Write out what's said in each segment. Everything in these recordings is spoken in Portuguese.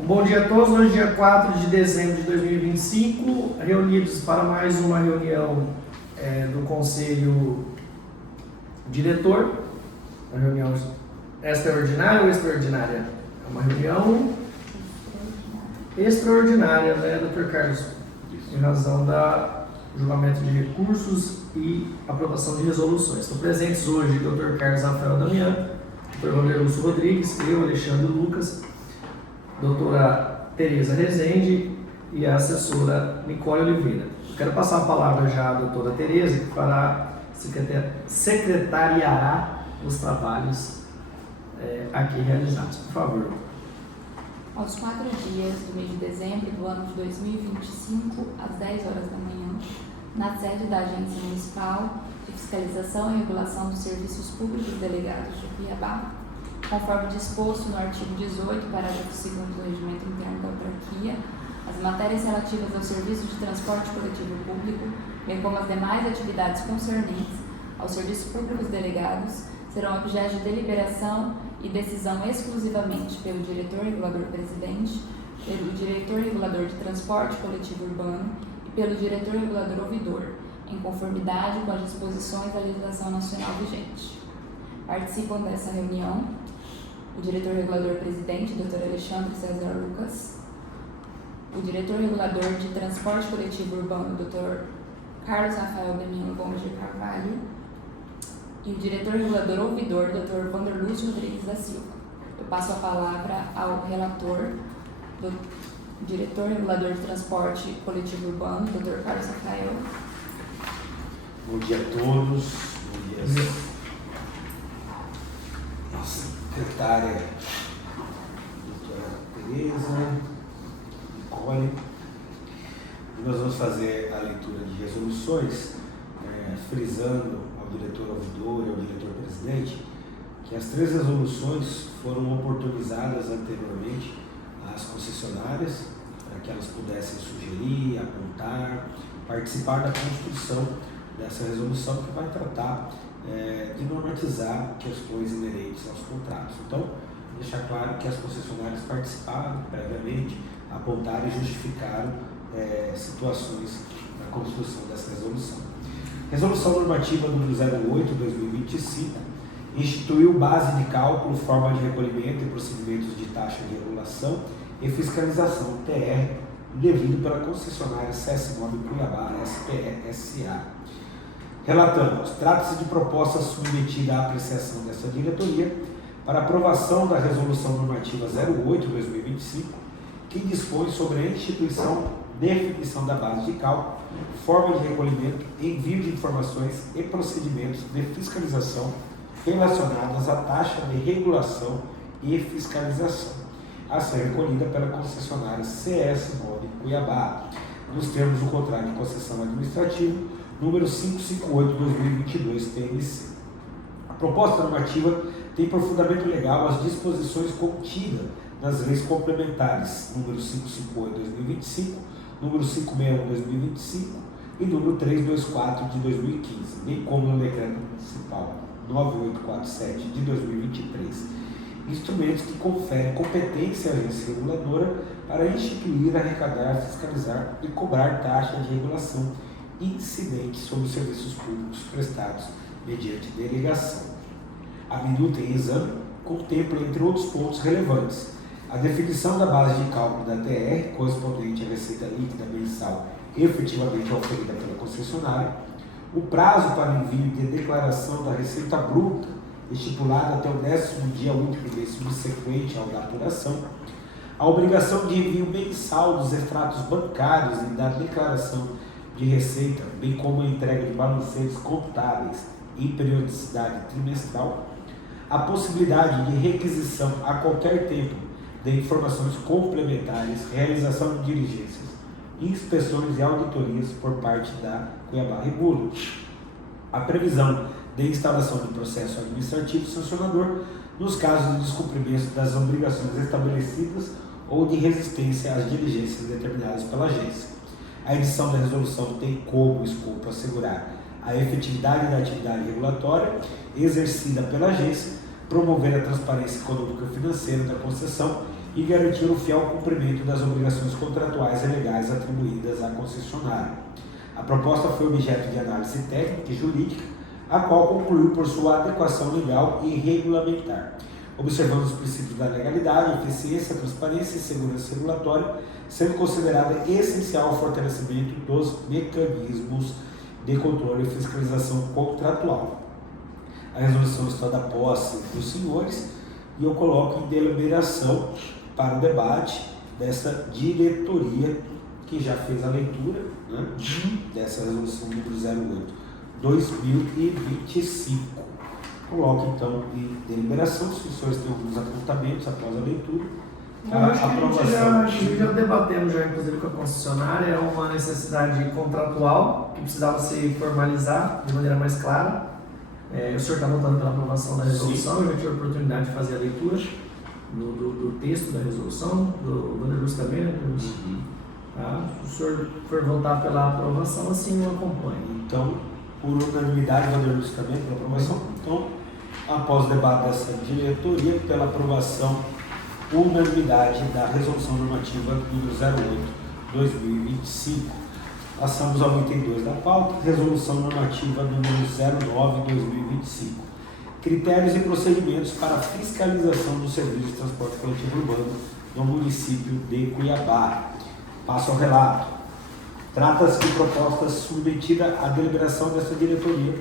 Um bom dia a todos. Hoje, dia 4 de dezembro de 2025, reunidos para mais uma reunião do Conselho Diretor. Uma reunião extraordinária ou extraordinária? É uma reunião extraordinária, né, Dr. Carlos? Em razão do julgamento de recursos e aprovação de resoluções. Estão presentes hoje o Dr. Carlos Rafael Damião, Dr. Roberto Rodrigues, eu, Alexandre Lucas, doutora Tereza Rezende e a assessora Nicole Oliveira. Eu quero passar a palavra já à doutora Tereza, que secretariará os trabalhos aqui realizados. Por favor. Aos 4 dias do mês de dezembro do ano de 2025, às 10 horas da manhã, na sede da Agência Municipal de Fiscalização e Regulação dos Serviços Públicos Delegados de Cuiabá, conforme disposto no artigo 18, parágrafo 2º do Regimento Interno da Autarquia, as matérias relativas aos serviços de transporte coletivo público, bem como as demais atividades concernentes aos serviços públicos delegados, serão objeto de deliberação e decisão exclusivamente pelo diretor regulador-presidente, pelo diretor regulador de transporte coletivo urbano e pelo diretor regulador ouvidor, em conformidade com as disposições da legislação nacional vigente. Participam dessa reunião o diretor regulador-presidente, Dr. Alexandre César Lucas, o diretor regulador de transporte coletivo urbano, Dr. Carlos Rafael Damião Gomes de Carvalho, e o diretor regulador ouvidor, Dr. Wanderlúcio Rodrigues da Silva. Eu passo a palavra ao relator, do diretor regulador de transporte coletivo urbano, Dr. Carlos Rafael. Bom dia a todos. Bom dia, nossa secretária, doutora Tereza, Nicole. Nós vamos fazer a leitura de resoluções, frisando ao diretor ouvidor e ao diretor-presidente que as 3 resoluções foram oportunizadas anteriormente às concessionárias para que elas pudessem sugerir, apontar, participar da construção dessa resolução que vai tratar de normatizar questões inerentes aos contratos. Então, deixar claro que as concessionárias participaram previamente, apontaram e justificaram situações na construção dessa resolução. Resolução normativa número 08/2025 instituiu base de cálculo, forma de recolhimento e procedimentos de taxa de regulação e fiscalização TR devido pela concessionária CS9 Cuiabá SPE-SA. Relatamos, trata-se de proposta submetida à apreciação dessa diretoria para aprovação da Resolução Normativa 08/2025, que dispõe sobre a instituição, definição da base de cálculo, forma de recolhimento, envio de informações e procedimentos de fiscalização relacionados à taxa de regulação e fiscalização, a ser recolhida pela concessionária CS9 Cuiabá, nos termos do contrato de concessão administrativa número 558/2022 TMC. A proposta normativa tem por fundamento legal as disposições contidas nas leis complementares número 558/2025, número 561/2025 e número 324 de 2015, bem como no decreto municipal 9847 de 2023, instrumentos que conferem competência à agência reguladora para instituir, arrecadar, fiscalizar e cobrar taxa de regulação incidente sobre os serviços públicos prestados mediante delegação. A minuta em exame contempla, entre outros pontos relevantes, a definição da base de cálculo da TR, correspondente à receita líquida mensal efetivamente oferida pela concessionária, o prazo para envio de declaração da receita bruta, estipulado até o 10º dia útil do mês subsequente ao da apuração, a obrigação de envio mensal dos extratos bancários e da declaração de receita, bem como a entrega de balancetes contábeis em periodicidade trimestral, a possibilidade de requisição a qualquer tempo de informações complementares, realização de diligências, inspeções e auditorias por parte da Cuiabá Regula, a previsão de instalação do processo administrativo sancionador nos casos de descumprimento das obrigações estabelecidas ou de resistência às diligências determinadas pela agência. A edição da resolução tem como escopo assegurar a efetividade da atividade regulatória exercida pela agência, promover a transparência econômica e financeira da concessão e garantir o fiel cumprimento das obrigações contratuais e legais atribuídas à concessionária. A proposta foi objeto de análise técnica e jurídica, a qual concluiu por sua adequação legal e regulamentar, observando os princípios da legalidade, eficiência, transparência e segurança regulatória, sendo considerada essencial ao fortalecimento dos mecanismos de controle e fiscalização contratual. A resolução está da posse dos senhores e eu coloco em deliberação para o debate dessa diretoria que já fez a leitura, né, dessa resolução número 08/2025. Coloco então em deliberação, se os senhores têm alguns apontamentos após a leitura. Acho que a gente já debatemos, inclusive com a concessionária, é uma necessidade contratual que precisava se formalizar de maneira mais clara. O senhor está votando pela aprovação da resolução, eu já tive a oportunidade de fazer a leitura do texto da resolução, do Vanderluz também, né? Tá? Se o senhor for votar pela aprovação, assim eu acompanho. Então, por unanimidade, Vanderluz também pela aprovação. Então, após o debate dessa diretoria, pela aprovação, unanimidade da resolução normativa número 08/2025. Passamos ao item 2 da pauta, resolução normativa número 09/2025. Critérios e procedimentos para fiscalização do serviço de transporte coletivo urbano no município de Cuiabá. Passo ao relato. Trata-se de proposta submetida à deliberação desta diretoria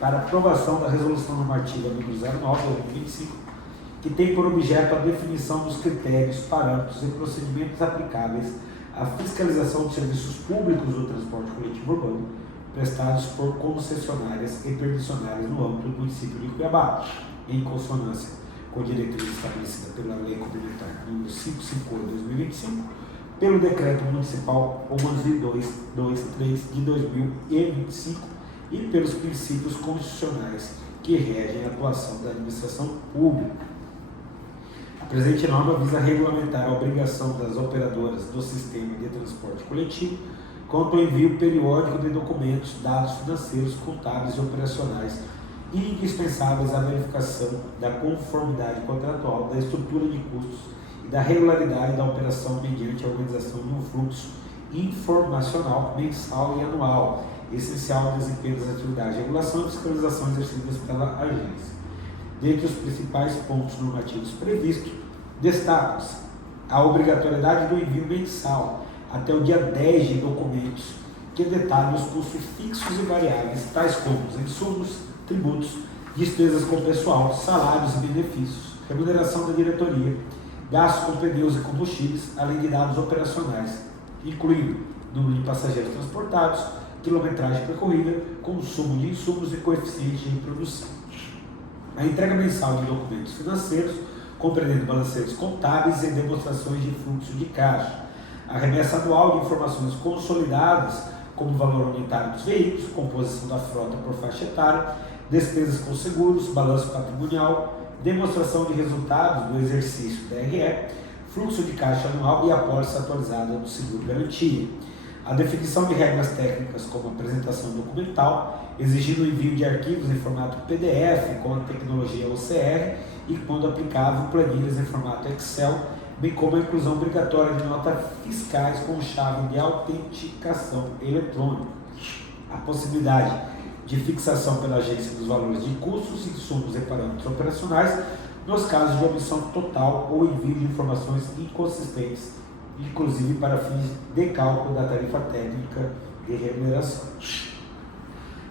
para aprovação da resolução normativa número 09/2025, que tem por objeto a definição dos critérios, parâmetros e procedimentos aplicáveis à fiscalização dos serviços públicos do transporte coletivo urbano prestados por concessionárias e permissionárias no âmbito do município de Cuiabá, em consonância com a diretriz estabelecida pela Lei Complementar número 558/2025, pelo Decreto Municipal 11.223 de 2025 e pelos princípios constitucionais que regem a atuação da administração pública. A presente norma visa regulamentar a obrigação das operadoras do sistema de transporte coletivo quanto ao envio periódico de documentos, dados financeiros, contábeis e operacionais indispensáveis à verificação da conformidade contratual, da estrutura de custos e da regularidade da operação mediante a organização de um fluxo informacional mensal e anual, essencial ao desempenho das atividades de regulação e fiscalização exercidas pela agência. Dentre os principais pontos normativos previstos, destacam-se a obrigatoriedade do envio mensal até o dia 10 de documentos que detalham os custos fixos e variáveis, tais como os insumos, tributos, despesas com pessoal, salários e benefícios, remuneração da diretoria, gastos com pneus e combustíveis, além de dados operacionais, incluindo número de passageiros transportados, quilometragem percorrida, consumo de insumos e coeficiente de produção. A entrega mensal de documentos financeiros, compreendendo balancetes contábeis e demonstrações de fluxo de caixa. A remessa anual de informações consolidadas, como o valor unitário dos veículos, composição da frota por faixa etária, despesas com seguros, balanço patrimonial, demonstração de resultados do exercício DRE, fluxo de caixa anual e a pólice atualizada do seguro garantia. A definição de regras técnicas como apresentação documental, exigindo o envio de arquivos em formato PDF com a tecnologia OCR e, quando aplicável, planilhas em formato Excel, bem como a inclusão obrigatória de notas fiscais com chave de autenticação eletrônica. A possibilidade de fixação pela agência dos valores de custos, insumos e parâmetros operacionais nos casos de omissão total ou envio de informações inconsistentes, inclusive para fins de cálculo da tarifa técnica de remuneração.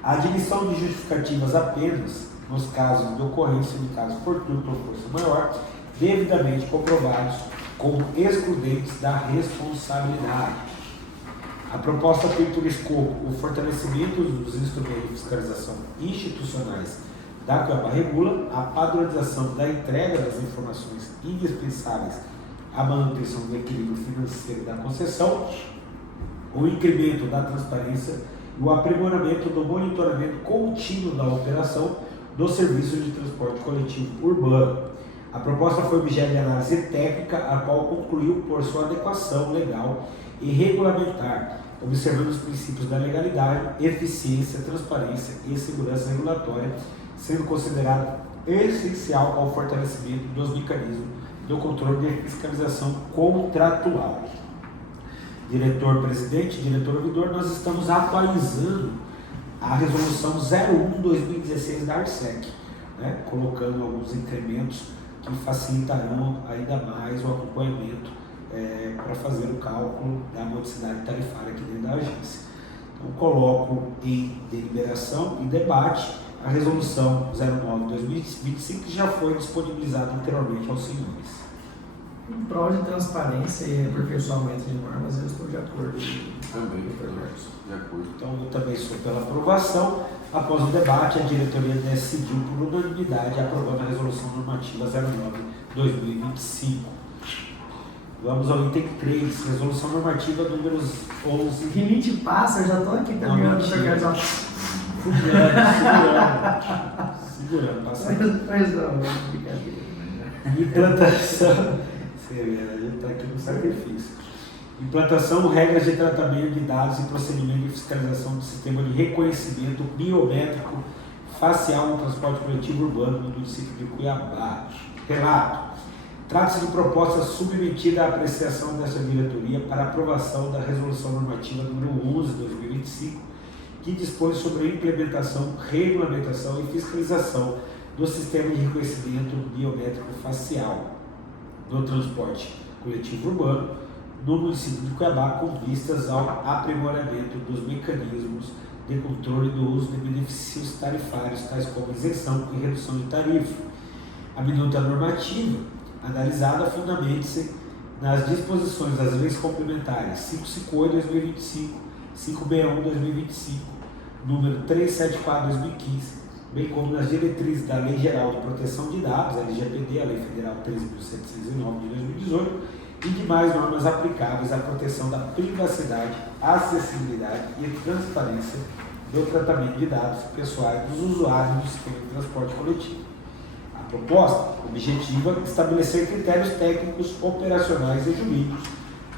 A admissão de justificativas apenas nos casos de ocorrência de casos fortuitos ou força maior, devidamente comprovados como excludentes da responsabilidade. A proposta tem por escopo o fortalecimento dos instrumentos de fiscalização institucionais da Cuiabá Regula, a padronização da entrega das informações indispensáveis à manutenção do equilíbrio financeiro da concessão, o incremento da transparência e o aprimoramento do monitoramento contínuo da operação do serviço de transporte coletivo urbano. A proposta foi objeto de análise técnica, a qual concluiu por sua adequação legal e regulamentar, observando os princípios da legalidade, eficiência, transparência e segurança regulatória, sendo considerado essencial ao fortalecimento dos mecanismos do controle de fiscalização contratual. Diretor-presidente, diretor-ouvidor, nós estamos atualizando a resolução 01/2016 da ARSEC, né, colocando alguns incrementos que facilitarão ainda mais o acompanhamento para fazer o cálculo da modicidade tarifária aqui dentro da agência. Então, coloco em deliberação e debate a resolução 09/2025, que já foi disponibilizada anteriormente aos senhores. Em prol de transparência e aperfeiçoamento de normas, eu estou de acordo. Também, de acordo. Então, eu também sou pela aprovação. Após o debate, a diretoria decidiu por unanimidade aprovando a resolução normativa 09/2025. Vamos ao item 3, resolução normativa número 11. Limite passa, eu já estou aqui caminhando para casa. Segurando, passando. Mas não, brincadeira. Implantação. A gente está aqui no sacrifício. Implantação, regras de tratamento de dados e procedimento de fiscalização do sistema de reconhecimento biométrico facial no transporte coletivo urbano no município de Cuiabá. Relato. Trata-se de proposta submetida à apreciação dessa diretoria para aprovação da resolução normativa número 11/2025, que dispõe sobre a implementação, regulamentação e fiscalização do sistema de reconhecimento biométrico facial do transporte coletivo urbano no município de Cuiabá, com vistas ao aprimoramento dos mecanismos de controle do uso de benefícios tarifários, tais como isenção e redução de tarifa. A minuta normativa analisada fundamente-se nas disposições das leis complementares 558/2025, 561/2025, número 374/2015, bem como nas diretrizes da Lei Geral de Proteção de Dados, a LGPD, a Lei Federal 13.709 de 2018, e demais normas aplicáveis à proteção da privacidade, acessibilidade e transparência do tratamento de dados pessoais dos usuários do sistema de transporte coletivo. A proposta objetiva estabelecer critérios técnicos, operacionais e jurídicos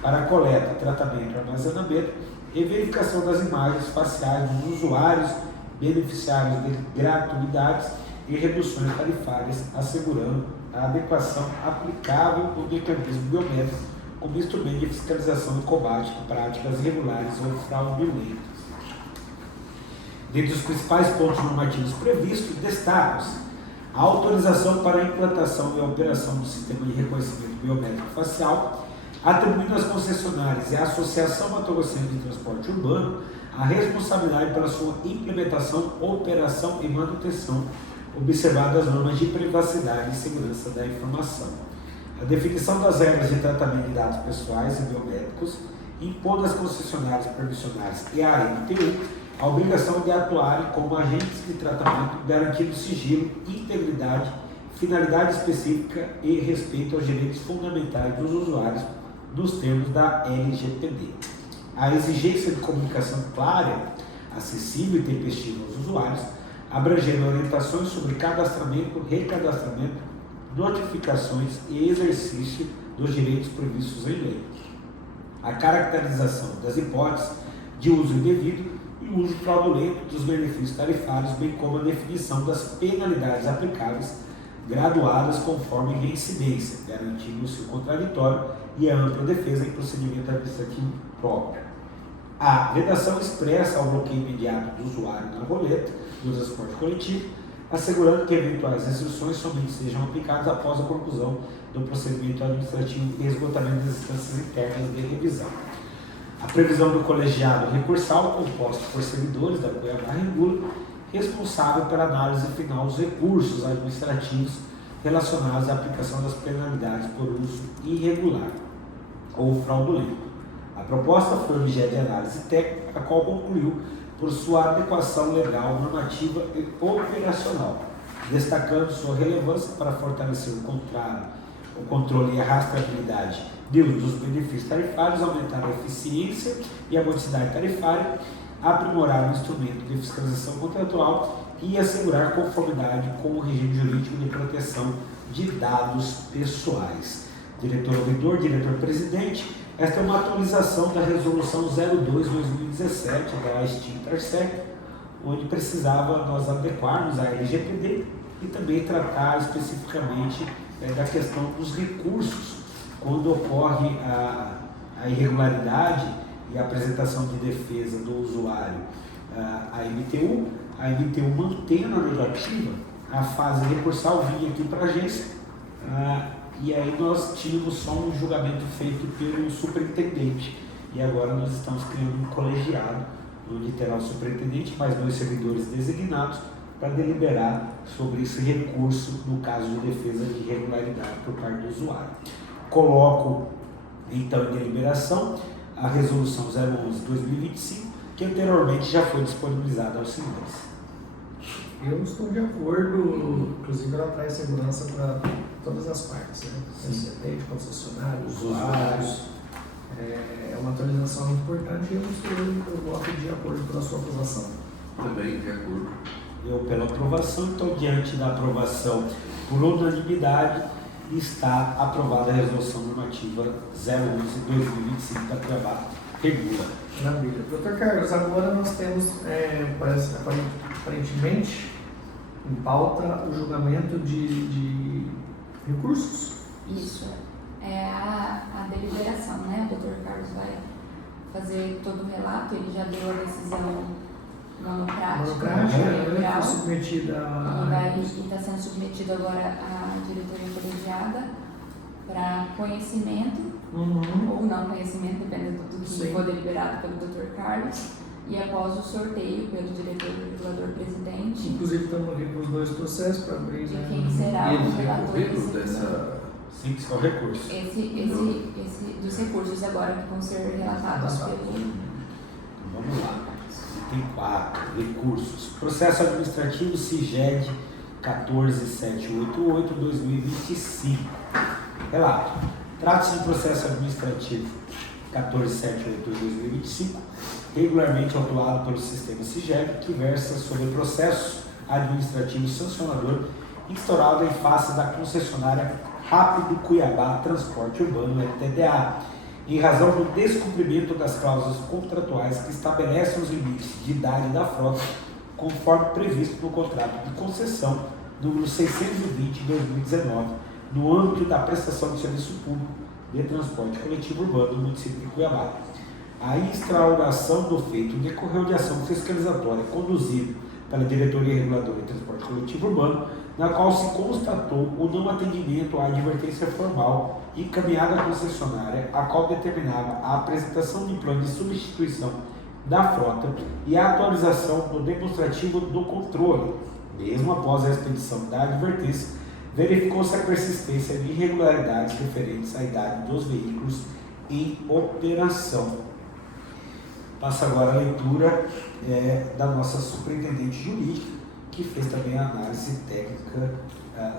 para a coleta, tratamento e armazenamento e verificação das imagens faciais dos usuários beneficiários de gratuidades e reduções tarifárias, assegurando a adequação aplicável ao mecanismo biométrico como instrumento de fiscalização e combate a práticas irregulares ou fraudulentas. Dentre os principais pontos normativos previstos, destacam-se a autorização para a implantação e a operação do sistema de reconhecimento biométrico facial, atribuindo às concessionárias e à Associação Mato-Grossense de Transporte Urbano a responsabilidade pela sua implementação, operação e manutenção, observadas as normas de privacidade e segurança da informação. A definição das regras de tratamento de dados pessoais e biométricos, impondo às concessionárias permissionárias e à ANTU a obrigação de atuarem como agentes de tratamento, garantindo sigilo, integridade, finalidade específica e respeito aos direitos fundamentais dos usuários nos termos da LGPD. A exigência de comunicação clara, acessível e tempestiva aos usuários, abrangendo orientações sobre cadastramento, recadastramento, notificações e exercício dos direitos previstos em lei. A caracterização das hipóteses de uso indevido e uso fraudulento dos benefícios tarifários, bem como a definição das penalidades aplicáveis, graduadas conforme reincidência, garantindo-se o contraditório e a ampla defesa em procedimento administrativo próprio. A vedação expressa ao bloqueio imediato do usuário na roleta do transporte coletivo, assegurando que eventuais restrições somente sejam aplicadas após a conclusão do procedimento administrativo e esgotamento das instâncias internas de revisão. A previsão do colegiado recursal, composto por servidores da Cuiabá Regula, responsável pela análise final dos recursos administrativos relacionados à aplicação das penalidades por uso irregular ou fraudulento. A proposta foi objeto de análise técnica, a qual concluiu por sua adequação legal, normativa e operacional, destacando sua relevância para fortalecer o controle e a rastreabilidade de uso dos benefícios tarifários, aumentar a eficiência e a modicidade tarifária, aprimorar o instrumento de fiscalização contratual e assegurar conformidade com o regime jurídico de proteção de dados pessoais. Diretor-ouvidor, diretor-presidente, esta é uma atualização da resolução 02/2017 da extinta ARSEC, onde precisava nós adequarmos a LGPD e também tratar especificamente da questão dos recursos, quando ocorre a irregularidade e a apresentação de defesa do usuário à MTU, a MTU mantendo a negativa, a fase recursal vinha aqui para a agência, e aí nós tínhamos só um julgamento feito pelo superintendente, e agora nós estamos criando um colegiado, onde terá o superintendente mais 2 servidores designados para deliberar sobre esse recurso no caso de defesa de irregularidade por parte do usuário. Coloco então em deliberação a resolução 011/2025, que anteriormente já foi disponibilizada aos senhores. Eu estou de acordo, inclusive ela traz segurança para todas as partes, né? Excedente, concessionários, usuários. É uma atualização muito importante e eu voto de acordo pela sua aprovação. Também de acordo. Eu pela aprovação, então diante da aprovação por unanimidade, está aprovada a resolução normativa 011/2025 da Cuiabá Regula. Maravilha. Dr. Carlos, agora nós temos, aparentemente, em pauta o julgamento de recursos. Isso. É a deliberação, né? O Dr. Carlos vai fazer todo o relato, ele já deu a decisão monocrática, Foi submetida e está sendo submetido agora à diretoria colegiada para conhecimento, ou não conhecimento, dependendo do que for deliberado pelo Dr. Carlos, e após o sorteio pelo diretor regulador presidente. Inclusive estamos aqui com os 2 processos para abrir. De quem será o relator dessa... Sim, que são recursos. Esse dos recursos agora que vão ser relatados pelo... Vamos lá. Tem 4 recursos. Processo administrativo SIGED 14788/2025. Relato. Trata-se de processo administrativo 14788/2025, regularmente autuado pelo sistema SIGED, que versa sobre o processo administrativo sancionador instaurado em face da concessionária Rápido Cuiabá Transporte Urbano, LTDA, em razão do descumprimento das cláusulas contratuais que estabelecem os limites de idade da frota, conforme previsto no contrato de concessão número 620/2019, no âmbito da prestação de serviço público de transporte coletivo urbano do município de Cuiabá. A instauração do feito decorreu de ação fiscalizatória conduzida pela Diretoria Reguladora de Transporte Coletivo Urbano, na qual se constatou o não atendimento à advertência formal encaminhada à concessionária, a qual determinava a apresentação de plano de substituição da frota e a atualização do demonstrativo do controle. Mesmo após a expedição da advertência, verificou-se a persistência de irregularidades referentes à idade dos veículos em operação. Passo agora a leitura da nossa superintendente jurídica, que fez também a análise técnica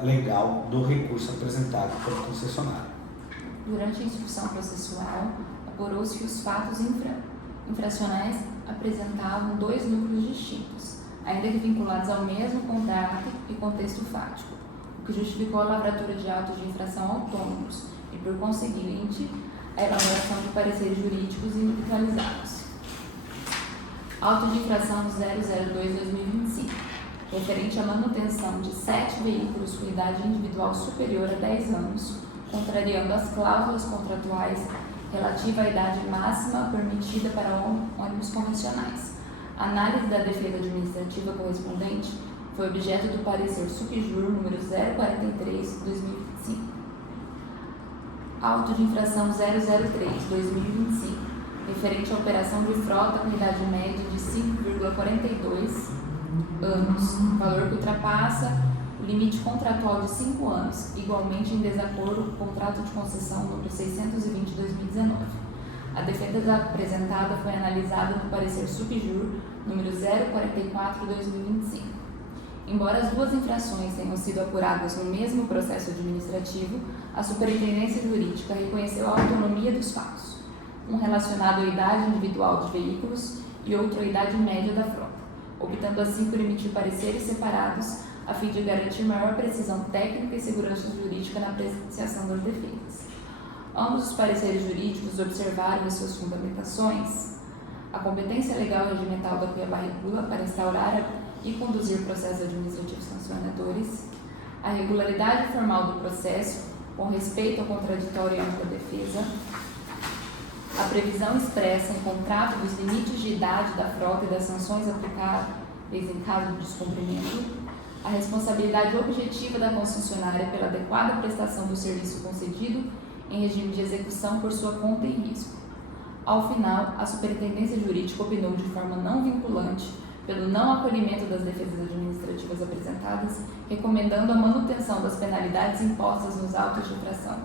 legal do recurso apresentado pelo concessionário. Durante a instrução processual, apurou-se que os fatos infracionais apresentavam 2 núcleos distintos, ainda que vinculados ao mesmo contrato e contexto fático, o que justificou a lavratura de autos de infração autônomos e, por conseguinte, a elaboração de pareceres jurídicos individualizados. Auto de infração 002/2025, referente à manutenção de 7 veículos com idade individual superior a 10 anos, contrariando as cláusulas contratuais relativa à idade máxima permitida para ônibus convencionais. A análise da defesa administrativa correspondente foi objeto do parecer subjur número 043/2025. Auto de infração 003/2025, referente à operação de frota com idade média de 5,42 anos, valor que ultrapassa o limite contratual de 5 anos, igualmente em desacordo com o contrato de concessão número 620/2019. A defesa apresentada foi analisada no parecer subjur número 044/2025. Embora as 2 infrações tenham sido apuradas no mesmo processo administrativo, a Superintendência Jurídica reconheceu a autonomia dos fatos, um relacionado à idade individual de veículos e outro à idade média da frota, optando assim por emitir pareceres separados a fim de garantir maior precisão técnica e segurança jurídica na apreciação das defesas. Ambos os pareceres jurídicos observaram em suas fundamentações a competência legal e regimental da Cuiabá Regula para instaurar e conduzir processos administrativos sancionadores, a regularidade formal do processo, com respeito ao contraditório e ampla defesa, a previsão expressa em contrato dos limites de idade da frota e das sanções aplicáveis em caso de descumprimento, a responsabilidade objetiva da concessionária pela adequada prestação do serviço concedido em regime de execução por sua conta e risco. Ao final, a Superintendência Jurídica opinou de forma não vinculante pelo não acolhimento das defesas administrativas apresentadas, recomendando a manutenção das penalidades impostas nos autos de infração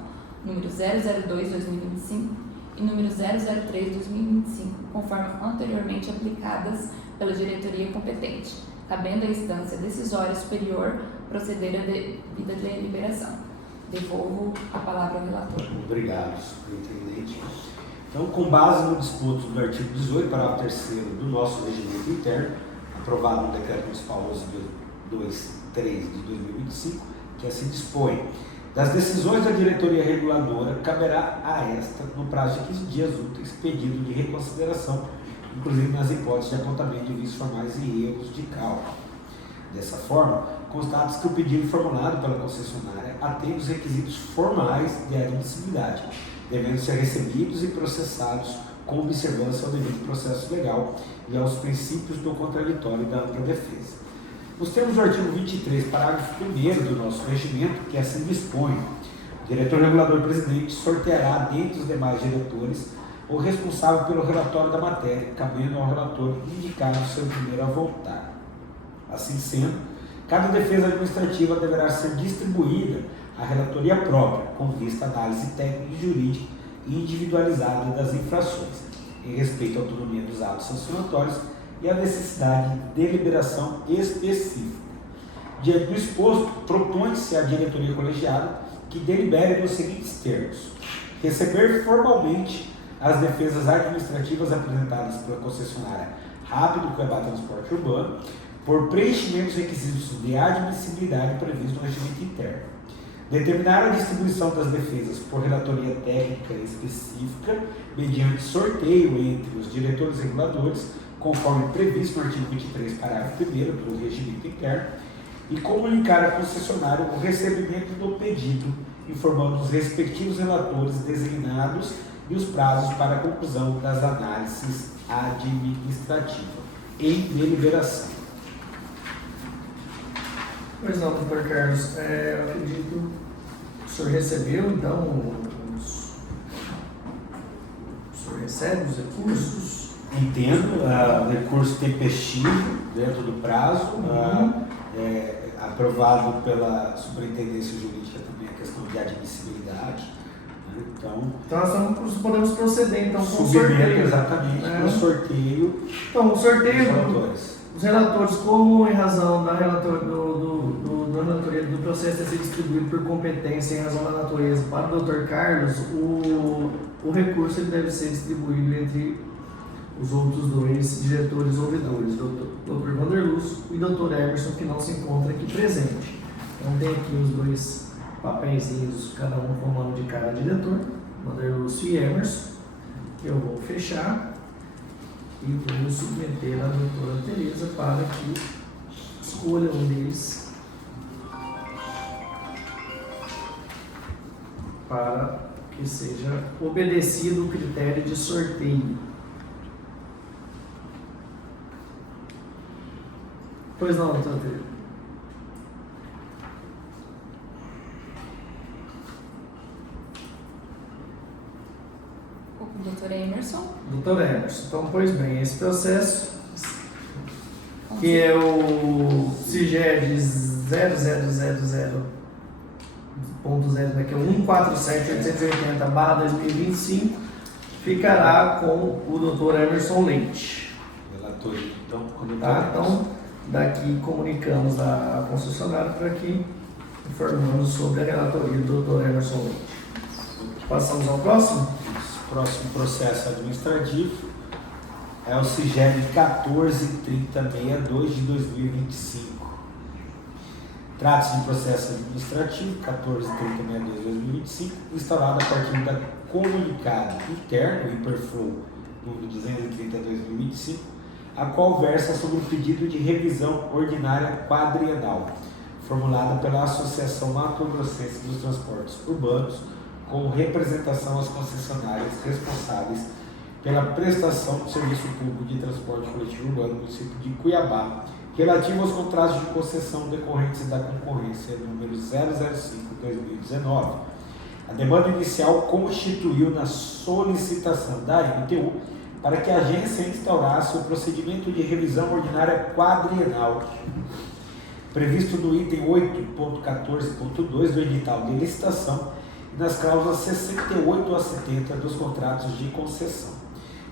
número 002/2025 e número 003/2025, conforme anteriormente aplicadas pela diretoria competente, cabendo à instância decisória superior proceder à devida deliberação. Devolvo a palavra ao relator. Obrigado, superintendente. Então, com base no disposto do artigo 18, parágrafo 3º do nosso regimento interno, aprovado no Decreto Municipal 11.223 de 2025, que assim dispõe: das decisões da diretoria reguladora, caberá a esta, no prazo de 15 dias úteis, pedido de reconsideração, inclusive nas hipóteses de apontamento de vícios formais e erros de cálculo. Dessa forma, constata-se que o pedido formulado pela concessionária atende os requisitos formais de admissibilidade, devendo ser recebidos e processados com observância ao devido processo legal e aos princípios do contraditório e da ampla defesa. Nos termos do artigo 23, parágrafo 1º do nosso regimento, que assim dispõe: o diretor regulador presidente sorteará, dentre os demais diretores, o responsável pelo relatório da matéria, cabendo ao relator indicar o seu primeiro a voltar. Assim sendo, cada defesa administrativa deverá ser distribuída à relatoria própria, com vista à análise técnica e jurídica e individualizada das infrações, em respeito à autonomia dos atos sancionatórios e à necessidade de deliberação específica. Diante do exposto, propõe-se à diretoria colegiada que delibere nos seguintes termos: receber formalmente as defesas administrativas apresentadas pela concessionária Rápido Cuiabá Transporte Urbano, por preenchimento dos requisitos de admissibilidade previstos no regimento interno. Determinar a distribuição das defesas por relatoria técnica específica, mediante sorteio entre os diretores reguladores, conforme previsto no artigo 23, parágrafo 1º do regimento interno, e comunicar à concessionária o recebimento do pedido, informando os respectivos relatores designados e os prazos para a conclusão das análises administrativas em deliberação. Pois não, doutor Carlos, eu acredito que o senhor recebeu, então, o senhor recebe os recursos? Entendo, recurso tempestivo dentro do prazo, aprovado pela Superintendência Jurídica também a questão de admissibilidade. Então nós podemos proceder então com o sorteio. Exatamente, com o sorteio. Então, o sorteio os relatores, como em razão da relatoria do processo ter sido distribuído por competência em razão da natureza para o Dr. Carlos, o recurso ele deve ser distribuído entre os outros dois diretores ouvidores, Dr. Vanderluz e Dr. Emerson, que não se encontra aqui presente. Então tem aqui os dois papeizinhos, cada um com o nome de cada diretor, Vanderluz e Emerson. Eu vou fechar e vou submeter a doutora Tereza para que escolha um deles para que seja obedecido o critério de sorteio. Pois não, doutora Tereza. Doutor Emerson. Doutor Emerson. Então, pois bem, esse processo, que é o CIGED 0000.0, que é 147.880/2025, ficará com o doutor Emerson Leite. Relator, então, Então, daqui comunicamos a concessionária para que informamos sobre a relatoria do doutor Emerson Leite. Passamos ao próximo? Próximo processo administrativo é o CIGED 143062 de 2025. Trata-se de processo administrativo 143062 de 2025, instaurado a partir da comunicado interno, o Hiperflow número 230 de 2025, a qual versa sobre o pedido de revisão ordinária quadrienal, formulada pela Associação Mato Grossense dos Transportes Urbanos, com representação às concessionárias responsáveis pela prestação do serviço público de transporte coletivo urbano no município de Cuiabá, relativo aos contratos de concessão decorrentes da concorrência número 005/2019. A demanda inicial constituiu na solicitação da MTU para que a agência instaurasse o procedimento de revisão ordinária quadrienal, previsto no item 8.14.2 do edital de licitação e nas cláusulas 68 a 70 dos contratos de concessão,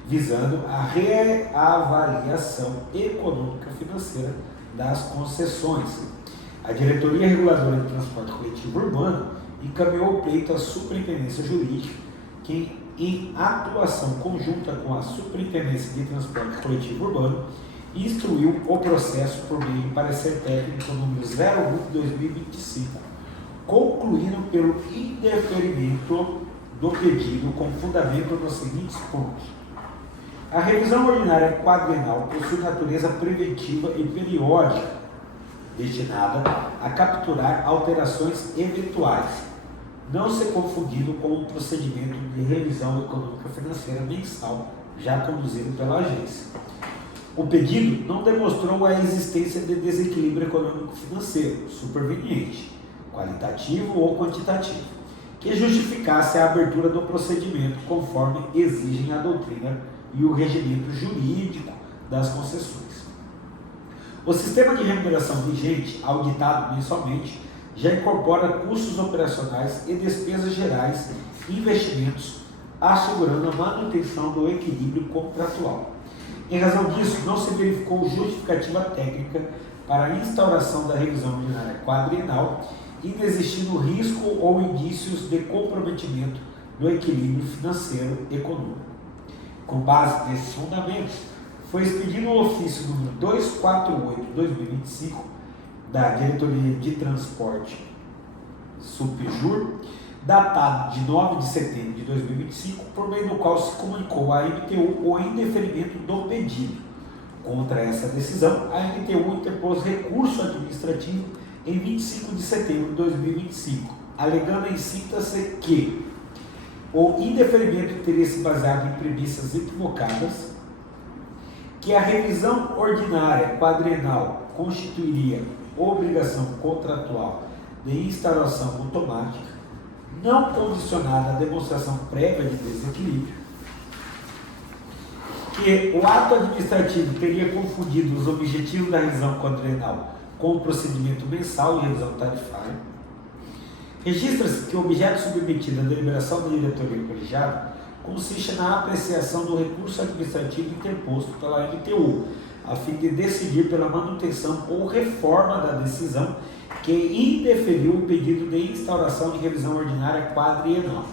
visando a reavaliação econômica financeira das concessões. A Diretoria Reguladora de Transporte Coletivo Urbano encaminhou o pleito à Superintendência Jurídica, que, em atuação conjunta com a Superintendência de Transporte Coletivo Urbano, instruiu o processo por meio de parecer técnico número 01/2025, concluindo pelo indeferimento do pedido com fundamento nos seguintes pontos. A revisão ordinária quadrienal possui natureza preventiva e periódica, destinada a capturar alterações eventuais, não ser confundido com o procedimento de revisão econômica financeira mensal já conduzido pela agência. O pedido não demonstrou a existência de desequilíbrio econômico financeiro superveniente, qualitativo ou quantitativo, que justificasse a abertura do procedimento conforme exigem a doutrina e o regimento jurídico das concessões. O sistema de remuneração vigente, auditado mensalmente, já incorpora custos operacionais e despesas gerais e investimentos, assegurando a manutenção do equilíbrio contratual. Em razão disso, não se verificou justificativa técnica para a instauração da revisão ordinária quadrienal, inexistindo risco ou indícios de comprometimento do equilíbrio financeiro econômico. Com base nesses fundamentos, foi expedido o ofício número 248/2025 da Diretoria de Transporte Supjur, datado de 9 de setembro de 2025, por meio do qual se comunicou à MTU o indeferimento do pedido. Contra essa decisão, a MTU interpôs recurso administrativo em 25 de setembro de 2025, alegando em síntese que o indeferimento teria se baseado em premissas equivocadas, que a revisão ordinária quadrienal constituiria obrigação contratual de instauração automática, não condicionada à demonstração prévia de desequilíbrio, que o ato administrativo teria confundido os objetivos da revisão quadrienal com o procedimento mensal de revisão tarifária. Registra-se que o objeto submetido à deliberação da diretoria colegiada consiste na apreciação do recurso administrativo interposto pela MTU, a fim de decidir pela manutenção ou reforma da decisão que indeferiu o pedido de instauração de revisão ordinária quadrienal.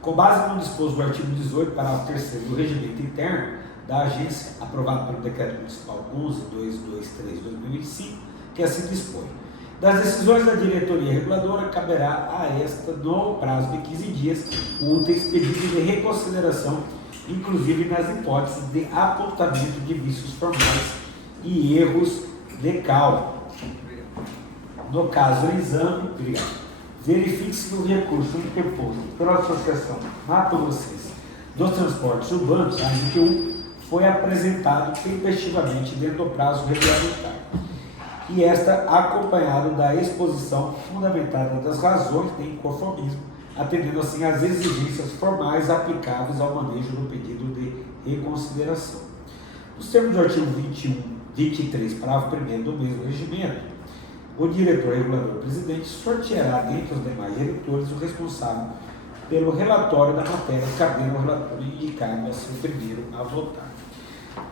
Com base no disposto do artigo 18, parágrafo 3º do regimento interno da agência, aprovado pelo Decreto Municipal 11.223/2025, que assim dispõe: das decisões da diretoria reguladora, caberá a esta, no prazo de 15 dias úteis, pedido de reconsideração, inclusive nas hipóteses de apontamento de vícios formais e erros de cálculo. No caso do exame, verifique-se que o recurso interposto pela Associação Mato Grossense dos Transportes Urbanos, a MTU, foi apresentado tempestivamente dentro do prazo regulamentar, e esta acompanhado da exposição fundamentada das razões de inconformismo, atendendo assim às exigências formais aplicáveis ao manejo do pedido de reconsideração. Nos termos do artigo 23, parágrafo 1º do mesmo regimento, o diretor regulador presidente sorteará dentre os demais diretores o responsável pelo relatório da matéria, cabendo ao relator indicado a ser o primeiro a votar.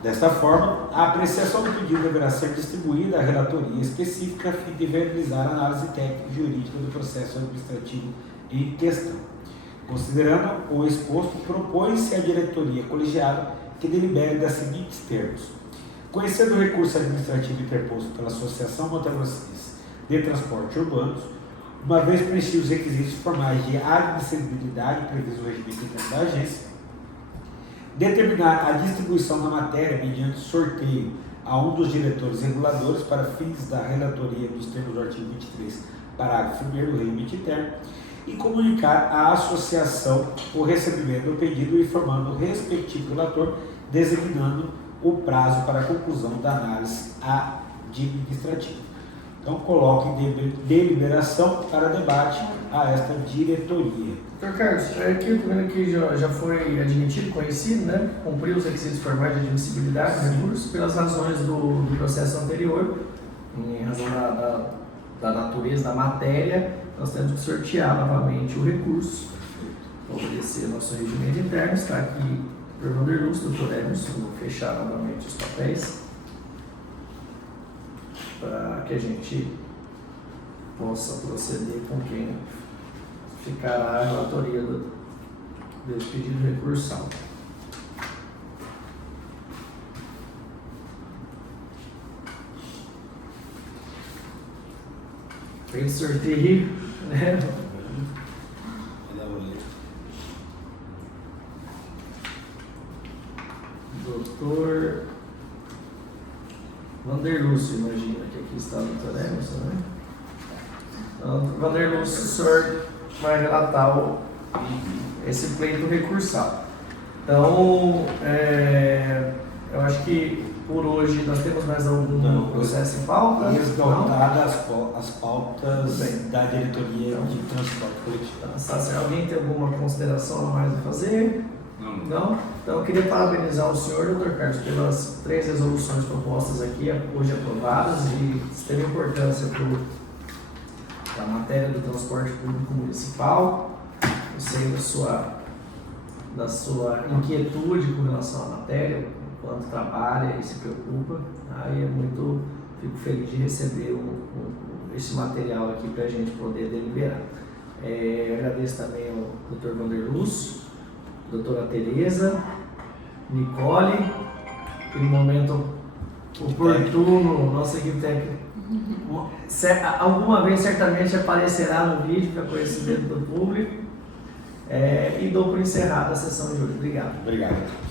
Desta forma, a apreciação do pedido deverá ser distribuída à relatoria específica a fim de viabilizar a análise técnica e jurídica do processo administrativo em questão. Considerando o exposto, propõe-se à diretoria colegiada que delibere das seguintes termos: conhecendo o recurso administrativo interposto pela Associação Mato Grossense de Transportes Urbanos, uma vez preenchidos os requisitos formais de admissibilidade previstos no regimento interno da agência, determinar a distribuição da matéria mediante sorteio a um dos diretores reguladores para fins da relatoria dos termos do artigo 23, parágrafo 1º, lei limite termo, e comunicar à associação o recebimento do pedido, informando o respectivo relator, designando o prazo para a conclusão da análise administrativa. Então, coloque em deliberação para debate a esta diretoria. Dr. Carlos, aqui eu estou vendo que já foi admitido, conhecido, né? Cumpriu os requisitos formais de admissibilidade do recurso pelas razões do processo anterior, em razão da natureza da matéria, nós temos que sortear novamente o recurso, obedecer ao nosso regimento interno. Está aqui o Dr. Vander Lúcio, Dr. Emerson, vou fechar novamente os papéis para que a gente possa proceder com quem ficará a relatoria desse pedido recursal. Feito sorteio, né? Doutor Vander Lúcio, imagina que aqui está o doutor Emerson, né? Então, Vander Lúcio, o senhor vai relatar esse pleito recursal. Então, eu acho que por hoje nós temos mais algum processo em pauta? Esgotadas as pautas da diretoria de transporte coletivo. Então, se alguém tem alguma consideração a mais a fazer? Não? Então eu queria parabenizar o senhor, Dr. Carlos, pelas 3 resoluções propostas aqui, hoje aprovadas, e extrema importância para a matéria do transporte público municipal. Eu sei da sua inquietude com relação à matéria, o quanto trabalha e se preocupa. Aí fico feliz de receber esse material aqui para a gente poder deliberar. Eu agradeço também ao Dr. Vander Lúcio, doutora Tereza, Nicole, que no momento oportuno, nossa equipe técnica, alguma vez certamente aparecerá no vídeo para conhecimento do público, e dou por encerrada a sessão de hoje. Obrigado. Obrigado.